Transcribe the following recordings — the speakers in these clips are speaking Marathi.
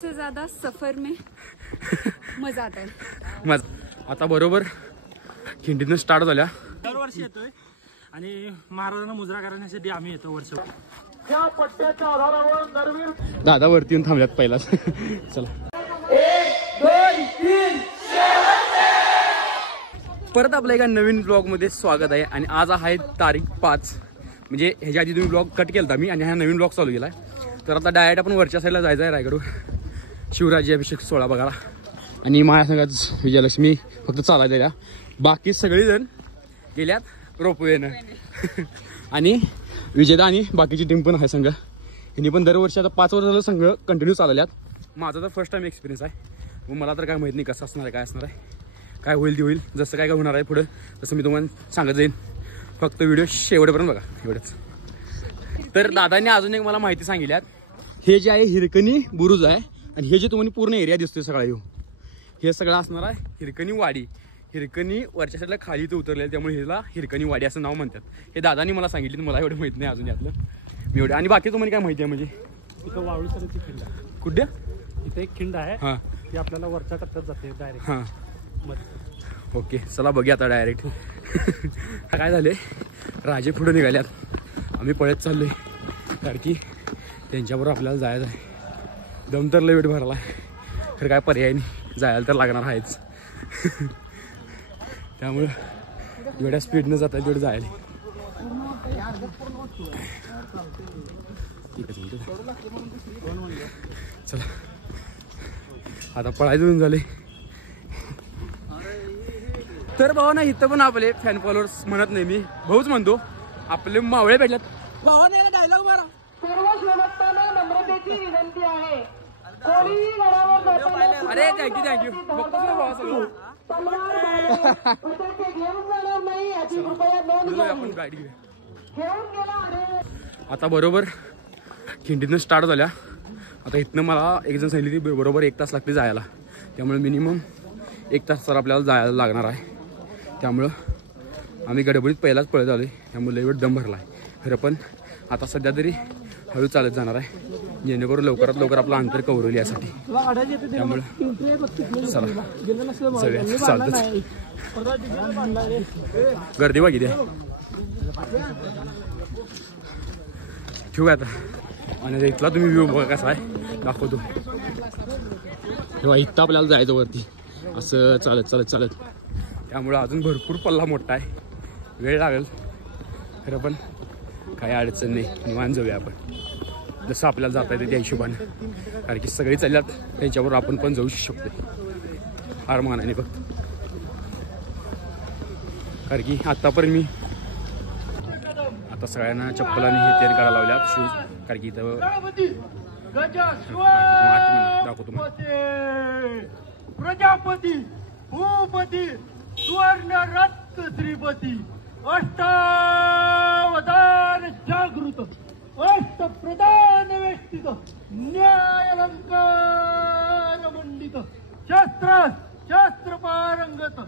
से ज्यादा सफर में मजा आता है. आता बरोबर खिंडीतून स्टार्ट झाल्या. दरवर्षी येतोय आणि महाराजांना मुजरा करण्यासाठी आम्ही येतो वर्ष. दादा वरती येऊन थांबल्यात पहिलाच. चला परत आपल्या एका नवीन ब्लॉग मध्ये स्वागत आहे. आणि आज आहे तारीख 5, म्हणजे ह्याच्या आधी तुम्ही ब्लॉग कट केला मी आणि हा नवीन ब्लॉग चालू केलाय. तर आता डायरेक्ट आपण वरच्या साईडला जायचं आहे रायगडवर शिवराज्याभिषेक सोहळा बघायला. आणि माझ्या संघात विजयलक्ष्मी फक्त चालायला, बाकी सगळेजण गेल्यात रोपवेनं. आणि विजेता आणि बाकीची टीम पण आहे संघ. यांनी पण दरवर्षी आता 5 वर्ष झालं संघ कंटिन्यू चालल्यात. माझा तर फर्स्ट टाइम एक्सपिरियन्स आहे. मग मला तर काय माहीत नाही कसं असणार आहे, काय असणार आहे, काय होईल ते होईल. जसं काय होणार आहे पुढं तसं मी तुम्हाला सांगत जाईन. फक्त व्हिडिओ शेवटपर्यंत बघा, एवढंच. तर दादांनी अजून एक मला माहिती सांगितल्यात. हे जे आहे हिरकणी बुरुज आहे आणि हे जे तुम्हाला पूर्ण एरिया दिसतोय सगळा हे सगळं असणार आहे हिरकणी वाडी. हिरकणी वरच्या साईडला खाली इथं उतरलेलं, त्यामुळे ह्याला हिरकणी वाडी असं नाव म्हणतात. हे दादांनी मला सांगितलं, मला एवढं माहित नाही अजून यातलं मी एवढं. आणि बाकी तुम्हाला काय माहिती आहे म्हणजे इथं वाळूसराची खिंड आहे. कुठे? इथे एक खिंड आहे. हां, ती आपल्याला वरच्या टप्प्यात जाते डायरेक्ट. हां, ओके. चला बघूया आता डायरेक्ट. काय झाले, राजे पुढे निघाल्यात, आम्ही पळत चाललोय कारण की त्यांच्याबरोबर आपल्याला जायचं आहे. दम तर लय वेट भरला आहे, खरं काय पर्याय नाही, जायला तर लागणार आहेच. त्यामुळं जेवढ्या स्पीडनं जातात तेवढं जायला. चला आता पळायचं होऊन झाले. तर भावा ना, इथं पण आपले फॅन फॉलोअर्स म्हणत नाही, मी भाऊच म्हणतो, आपले मावळे भेटल्यात. भावा नाही डायलॉग मारा. सर्व श्रोतांना नम्रतेची विनंती आहे. कोणीही घरावर जाताना अरे थँक्यू बघतो ना भावा सगळं. फटाके घेऊन जाणार नाही याची कृपया नोंद घ्यावी. आपण गाडी घेऊया. घेऊन गेला अरे. आता बरोबर खिंडीतून स्टार्ट झाल्या. आता इथनं मला एक जण सांगितली की बरोबर 1 तास लागते जायला. त्यामुळे मिनिमम 1 तास तर आपल्याला जायला लागणार आहे. त्यामुळं आम्ही गडबडीत पहिलाच पळत आलो, त्यामुळे वेळ दम भरला आहे. खरं पण आता सध्या तरी हळू चालत जाणार आहे, जेणेकरून लवकरात लवकर आपलं अंतर कव्हर होईल यासाठी. त्यामुळं चला चालत गर्दी बघितली आहे. ठेवूया आता. आणि इथला तुम्ही व्ह्यू बघा कसा आहे, दाखवतो. तेव्हा इथं आपल्याला जायचं वरती असं चालत चालत चालत. त्यामुळं अजून भरपूर पल्ला मोठा आहे, वेळ लागेल. खरं पण काही अडचण नाही, निवांत जाऊया आपण जसं आपल्याला जाता येते त्या हिशोबाने. कारण की सगळे चालल्यात, त्यांच्यावर आपण पण जाऊ शकतो हार मानाने फक्त. कारण की आतापर्यंत मी आता सगळ्यांना चप्पलाने हे तयार करायला लावल्यात शूज. कारण की इथं दाखवतो प्रजापती भूपती सुवर्ण रत्न श्रीपती अष्टावधान जागृत अष्टप्रधान वेष्टित न्याय अलंकार मंडित शस्त्र पारंगत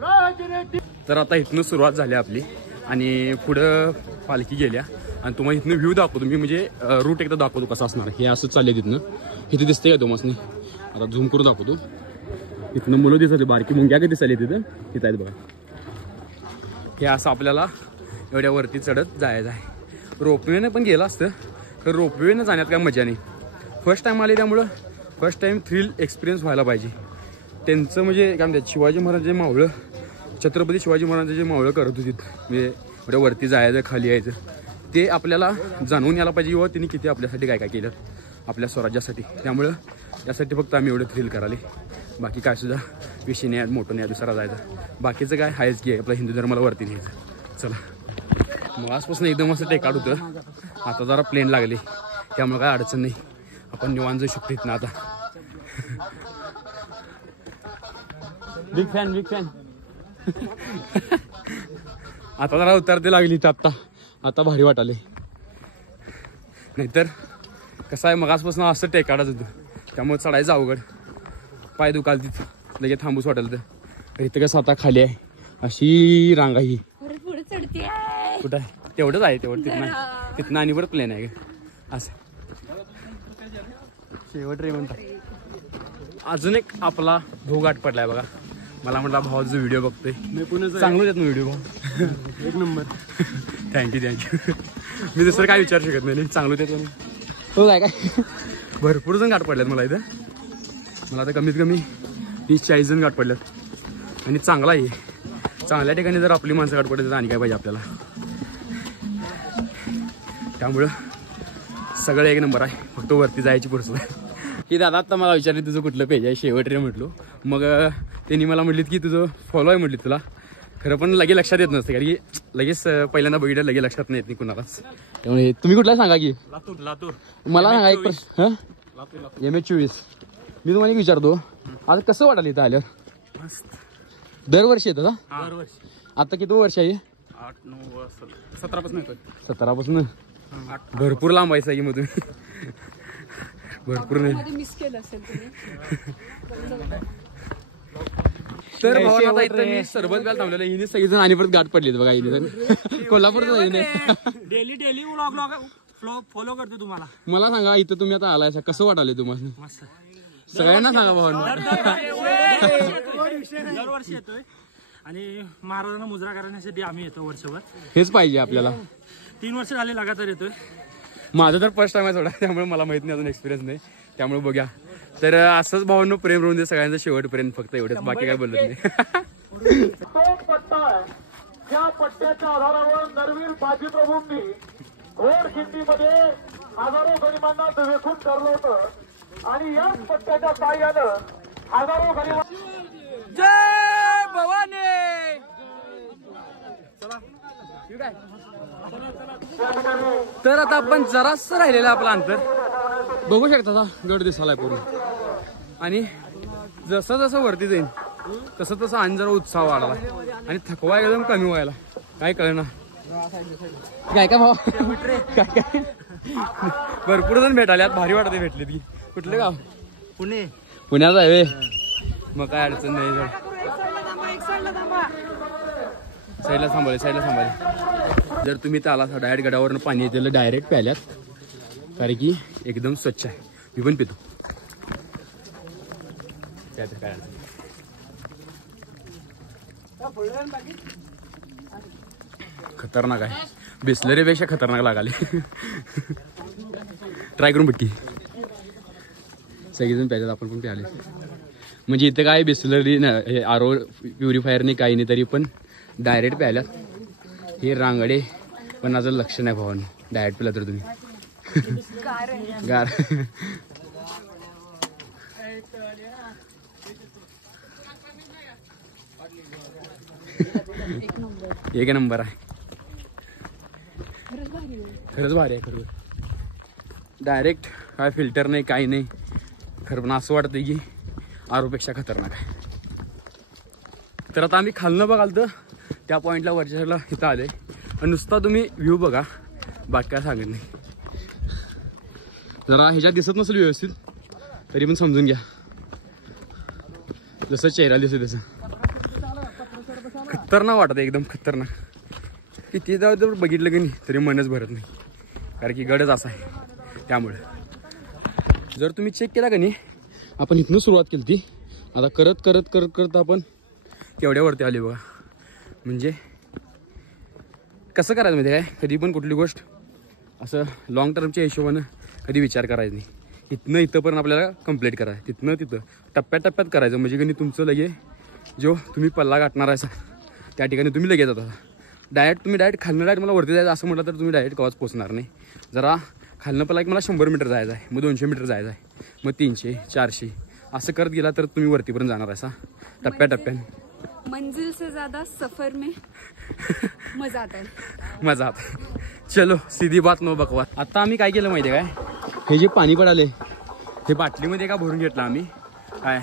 राजनीती. तर आता इथनं सुरुवात झाली आपली आणि पुढं पालखी गेल्या. आणि तुम्हाला इथनं व्ह्यू दाखवतो मी, म्हणजे रूट एकदा दाखवतो कसा असणार. हे असंच चालले तिथनं, इथे दिसते का तुम्हाला? आता झूम करून दाखवतो. इथनं मुलं दिसते, बारकी मुंग्या कधी दिसली तिथं आहेत बघा. हे असं आपल्याला एवढ्या वरती चढत जायचं आहे. रोपवेनं पण गेलं असतं, तर रोपवेनं जाण्यात काय मजा नाही. फर्स्ट टाईम आले, त्यामुळं फर्स्ट टाईम थ्रिल एक्सपिरियन्स व्हायला पाहिजे. त्यांचं म्हणजे काय म्हणतात, शिवाजी महाराजांचे मावळं, छत्रपती शिवाजी महाराजांचे मावळं करत होती, म्हणजे एवढ्या वरती जायचं खाली यायचं, ते आपल्याला जाणवून यायला पाहिजे. व त्यांनी किती आपल्यासाठी काय काय केलं आपल्या स्वराज्यासाठी. त्यामुळं यासाठी फक्त आम्ही एवढं थ्रिल कराले, बाकी काय सुद्धा विषय नाही, मोठं नाही दुसरा जायचा. बाकीचं काय आहेच की आपल्या हिंदू धर्माला वरती न्यायचं. चला मग आजपासून एकदम असं टेकाड होतं, आता जरा प्लेन लागले, त्यामुळे काय अडचण नाही, आपण निवांत जाऊ शकतो इथनं. आता बिग फॅन आता जरा उतरते लागली तर आता भारी वाटाले. नाहीतर कसं आहे, मग आजपासून असं टेकाडच होतं, त्यामुळे चढायचं अवघड, पाय दुखाल तिथं, लगेच थांबूच वाटेल. तर इथं कसं आता खाली आहे अशी रांगा, ही पुढे चढते कुठं आहे तेवढंच आहे, तेवढं तिथनं आणि परत प्लेन आहे का असं शेवट रे म्हणतात. अजून एक आपला भाऊ गाठ पडलाय बघा. मला म्हटलं भावाचा व्हिडिओ बघतोय चांगलं देत ना व्हिडिओ भाऊ. एक नंबर. थँक्यू. मी दुसरं काय विचारू शकत नाही. चांगलं देतो हो काय काय. भरपूर जण गाठ पडल्यात मला इथं. मला आता कमीत कमी 30-40 जण गाठ पडल्यात आणि चांगला आहे. चांगल्या ठिकाणी जर आपली माणसं गाठ पडली तर आणि काय पाहिजे आपल्याला. त्यामुळं सगळं एक नंबर आहे. फक्त वरती जायची पुरसत आहे. की दादा आता मला विचारले तुझं कुठलं पेज आहे शेवट रे म्हटलो. मग त्यांनी मला म्हटलीत की तुझं फॉलो आहे म्हटली तुला. खरं पण लगे लक्षात येत नसतं कारण की लगेच पहिल्यांदा बघितलं लगे लक्षात नाही येत नाही कुणालाच. त्यामुळे तुम्ही कुठला सांगा की लातूर. मला सांगा एक प्रश्न. MH24. मी तुम्हाला एक विचारतो आता कसं वाटायला इथं आल्यावर. दरवर्षी येतं का दरवर्षी. आता किती वर्ष आहे. 8-9 17 येतोय. 17 भरपूर लांब आहे की मग तुम्ही. भरपूर नाही मध्ये मिस केलं असेल तुम्ही. तर भाऊ आता इथं मी सरबत प्यायला थांबलेलं. हिने सगळीजण आणि परत गाठ पडली बघा. हिने कोल्हापूरचं हिने. डेली व्लॉग फॉलो करतो तुम्हाला. मला सांगा इथं तुम्ही आता आलाय कसं वाटायला तुम्हाला. मस्त. सगळ्यांना सांगा भावांना. दरवर्षी येतोय आणि महाराजांना मुजरा करण्यासाठी आम्ही येतो वर्षभर. हेच पाहिजे आपल्याला. 3 वर्ष झाले लगातार येतोय. माझं तर फर्स्ट टाइम आहे थोडा त्यामुळे मला माहित नाही अजून एक्सपिरियन्स नाही. त्यामुळे बघा. तर असंच भावांनो प्रेम राहून दे सगळ्यांचं शेवटपर्यंत. फक्त एवढंच बाकी काय बोलत नाही. तो पट्टा आहे ज्या पट्ट्याच्या आधारावर नरवीर बाजीप्रभूंनी घोड खिंडीमध्ये हजारो गरिबांना वेखून ठरलं होतं आणि याच पट्ट्याच्या साह्यानं हजारो गरिबांना. जय भवानी. तर आता आपण जरास राहिलेलं आपलं अंतर बघू शकता. गड दिसालाय पूर्ण आणि जसं जसं वरती जाईल तसं तसं आणि जरा उत्साह वाढला आणि थकवा एकदम कमी व्हायला. काय कळना काय का भाऊ. काय भरपूर जण भेटाले. भारी वाटते भेटलेत की. कुठले गाव. पुण्यात आहे. मग काय अडचण नाही. साईडला थांबवले. जर तुम्ही तर आला डायरेक्ट गडावरनं पाणी येते डायरेक्ट प्यायल्यात कारण की एकदम स्वच्छ आहे. मी पण पितो. खतरनाक आहे. बिस्लरीपेक्षा खतरनाक लागाले. ट्राय करून बघ की. सगळेजण प्यायच्यात आपण पण प्याले. म्हणजे इथं काय बिस्लरी RO प्युरिफायर नाही काही नाही तरी पण डायरेक्ट प्यायल्यात. हे रांगडे पण माझं लक्ष नाही भावानं. डायरेक्ट पिला तर तुम्ही गार. एक नंबर आहे. खरंच भारी आहे. खरं डायरेक्ट काय फिल्टर नाही काही नाही. खरं पण असं वाटतंय की RO पेक्षा खतरनाक आहे. तर आता आम्ही खालनं बघाल तर त्या पॉईंटला वरच्या साईडला इथं आले आणि नुसता तुम्ही व्ह्यू बघा बाकी काय सांगत नाही. जरा ह्याच्यात दिसत नसेल व्यवस्थित तरी पण समजून घ्या. जसं चेहरा दिसत तसं खतरनाक वाटत. एकदम खतरनाक. किती जर बघितलं की नाही तरी मनच भरत नाही कारण की गडच असा आहे. त्यामुळे जर तुम्ही चेक केला का नाही आपण इथनं सुरुवात केली ती. आता करत करत करत करत आपण केवढ्यावरती आली बघा. म्हणजे कसं करायचं माहिती काय कधी पण कुठली गोष्ट असं लॉंग टर्मच्या हिशोबानं कधी विचार करायचा नाही. इथनं इथंपर्यंत आपल्याला कंप्लीट करायचं. तिथनं तिथं टप्प्याटप्प्यात करायचं. म्हणजे की तुमचं लगे जो तुम्ही पल्ला गाठणार आहे त्या ठिकाणी तुम्ही लगेच जाता. तुम्ही डायरेक्ट खालनं डायरेक्ट मला वरती जायचं असं म्हटलं तर तुम्ही डायरेक्ट कवाच पोचणार नाही. जरा खालनं पल्ला एक मला 100 मीटर जायचं आहे. मग 200 मीटर जायचं आहे. मग 300-400 असं करत गेला तर तुम्ही वरतीपर्यंत जाणार आहे. टप्प्याटप्प्याने. मंजिल से ज्यादा सफर में मजा आता है. मजा आता. चलो सीधी बात नो बकवास. आता आम्ही काय केलं माहिती आहे काय. हे जे पाणी पडाले हे बाटलीमध्ये का भरून घेतलं आम्ही काय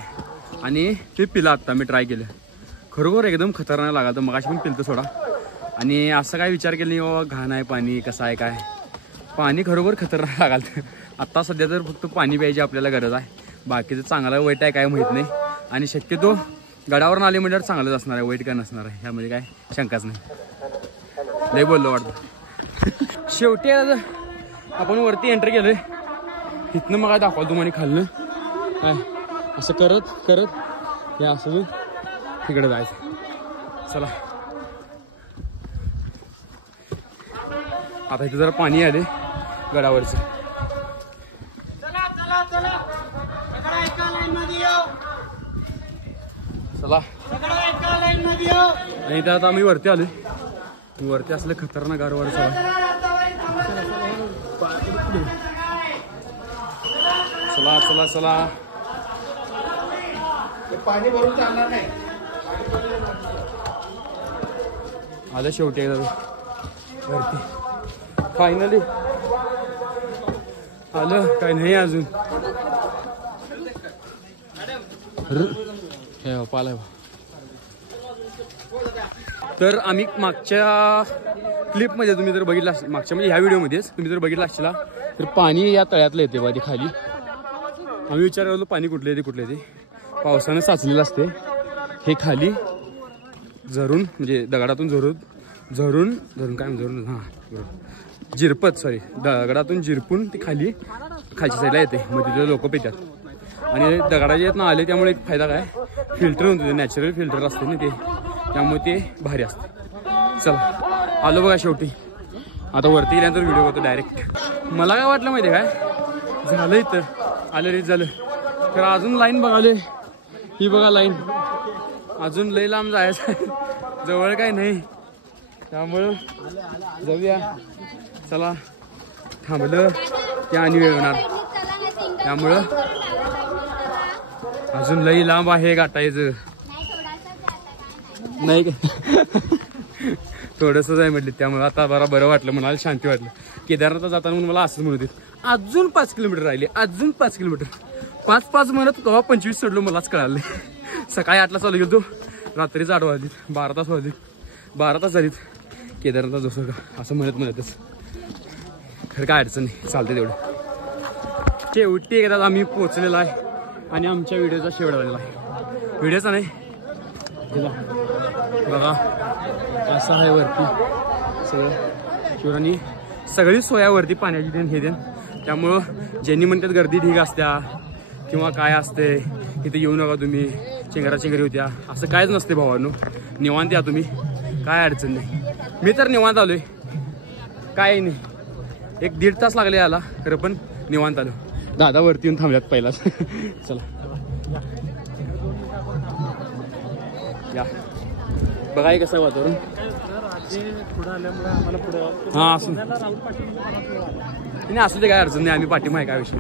आणि ते पिलं. आत्ता मी ट्राय केलं. खरोखर एकदम खतरनाक लागला. तर मगाशी पण पिलतं सोडा. आणि असं काय विचार केला नाही बाबा घाण आहे पाणी कसं आहे काय. पाणी खरोखर खतरनाक लागाल. आत्ता सध्या तर फक्त पाणी प्यायची आपल्याला गरज आहे. बाकीचं चांगलं वाईट आहे काय माहीत नाही. आणि शक्यतो गडावरून आले म्हणजे चांगलंच असणार आहे. वाईट काय नसणार आहे ह्यामध्ये काय शंकाच नाही. लय बोललो वाटतं. शेवटी आता आपण वरती एंटर केलोय. इथनं मग काय दाखवा तुम्हाला खालनं काय असं करत करत हे असं तिकडे जायचं. चला आता इथे जरा पाणी आले गडावरचं. चला आणि इथे आता आम्ही वरती आलोय. वरती असलं खतरनाक गारवार चला चला चला. पाणी भरून चालणार नाही. आलं शेवटी एकदा वरती फायनली आलं. काय नाही अजून हे पाला. तर आम्ही मागच्या क्लिपमध्ये तुम्ही जर बघितला मागच्या म्हणजे ह्या व्हिडिओमध्येच तुम्ही जर बघितला असला तर पाणी या तळ्यातलं येते बघा खाली. आम्ही विचार करतो पाणी कुठले येते कुठले येते. पावसानं साचलेलं असते हे खाली झरून म्हणजे दगडातून झरून काय झरून हां जिरपत सॉरी दगडातून जिरपून ते खालच्या साईडला येते. मग तिथे लोक पितात. आणि दगडाचे येत ना आले त्यामुळे एक फायदा काय फिल्टर होतो. नॅचरल फिल्टर असते ना ते त्यामुळे ते भारी असते. चला आलो बघा शेवटी. आता वरती गेल्यानंतर व्हिडिओ होतो डायरेक्ट. मला काय वाटलं माहिती आहे काय झालं इथं आलं रीच झालं तर अजून लाईन बघाले. ही बघा लाईन अजून लई लांब जायचं जवळ काय नाही त्यामुळं जाऊया. चला थांबलं त्या आणि वेळ होणार त्यामुळं अजून लई लांब आहे गाठायचं नाही थोडंसंच आहे म्हटलं. त्यामुळे आता बरं वाटलं म्हणाला शांती वाटलं. केदारनाथला जाताना म्हणून मला असंच म्हणत होते अजून 5 किलोमीटर राहिले अजून 5 किलोमीटर 5 म्हणत केव्हा 25 सोडलो मलाच कळालं. सकाळी 8ला चालू गेलो रात्रीच 8 वाजलीत 12 तास वाजलीत 12 तास झालीत केदारनाथला जसं का असं म्हणतच. खरं काय अडचण नाही चालते तेवढं. शेवटी एकदा आम्ही पोहोचलेला आहे आणि आमच्या व्हिडिओचा शेवट झालेला आहे. व्हिडिओचा नाही बघा असं आहे वरती सगळं शिवरानी सगळी सोयावरती पाण्याची देण हे देण. त्यामुळं ज्यांनी म्हणतात गर्दी ठीक असत्या किंवा काय असते इथे येऊ नका तुम्ही चिंगरी होत्या असं कायच नसते भावांनो. निवांत या तुम्ही काय अडचण नाही. मी तर निवांत आलोय काय नाही. 1-1.5 तास लागले याला खरं पण निवांत आलो. दादा वरती येऊन थांबल्यात पहिलाच. चला या बघा हे कसं वातावरण हा असून नाही असू दे काय अडचण नाही. आम्ही पाठीमागे काय विषय